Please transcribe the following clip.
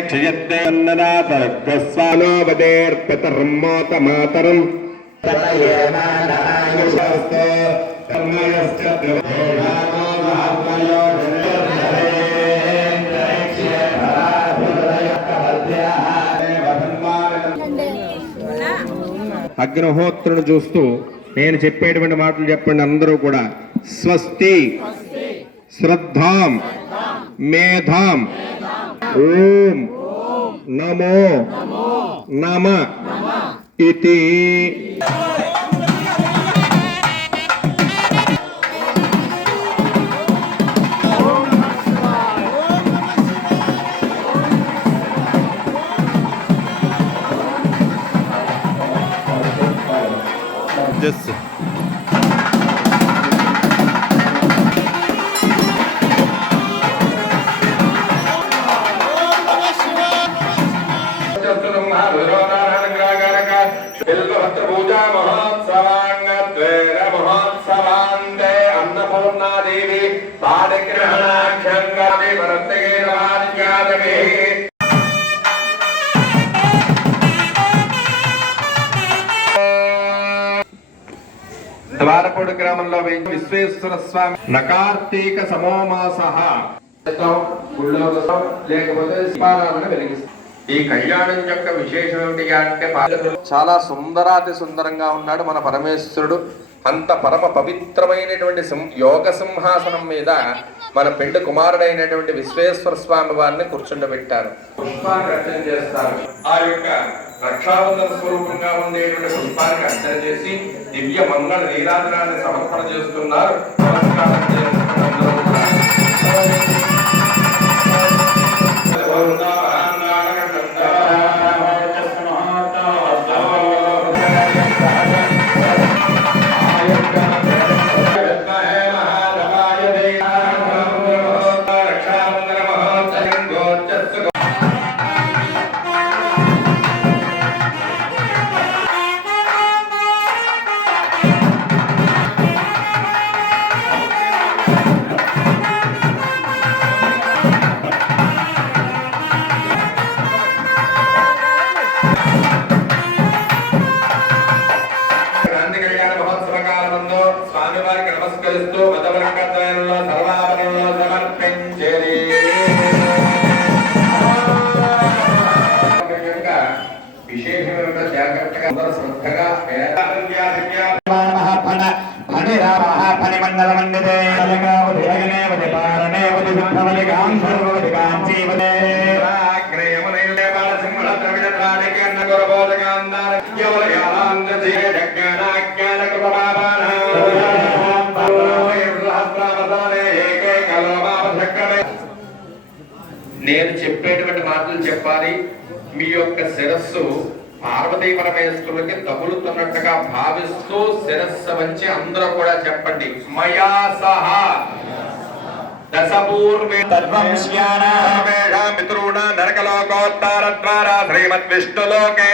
క్షయ మాతరం అగ్నిహోత్రుడు చూస్తూ నేను చెప్పేటువంటి మాటలు చెప్పండి అందరూ కూడా. స్వస్తి. శ్రద్ధాం. मेधाम। ओम। नमो। नम। इति। Just వరంతగే రాజ్యాదవి ద్వారపూడి గ్రామంలో విశ్వేశ్వర స్వామి నకార్తీక సమోమాస లేకపోతే వెలిగిస్తాం ఈ కళ్యాణం యొక్క విశేషం ఏమిటి అంటే చాలా సుందరాతి సుందరంగా ఉన్నాడు మన పరమేశ్వరుడు అంత పరమ పవిత్రమైనటువంటి యోగ సింహాసనం మీద మన పెండు కుమారుడైనటువంటి విశ్వేశ్వర స్వామి వారిని కూర్చుండబెట్టారు. పుష్పాన్ని అర్చన చేస్తారు. ఆ యొక్క రక్షాబంధన స్వరూపంగా ఉండేటువంటి పుష్పానికి అర్చన చేసి దివ్య మంగళ నీరాజనాన్ని సమర్పణ చేస్తున్నారు. నమస్కారం. నమస్కరిస్తూ మతవర్గద్వయంలో సర్వాభరణంలో సమర్పించేది. విశేషమైన జాగ్రత్తగా నేను చెప్పేటువంటి మాటలు చెప్పాలి. మీ యొక్క శిరస్సు పార్వతీ పరమేశ్వరులకి తగులుతున్నట్టుగా భావిస్తూ శిరస్సు వంచి అందరూ కూడా చెప్పండి. మయా సహా దశపూర్వే మిత్రుణ నరకలోకోత్తార ద్వారా శ్రీమద్ విష్ణులోకే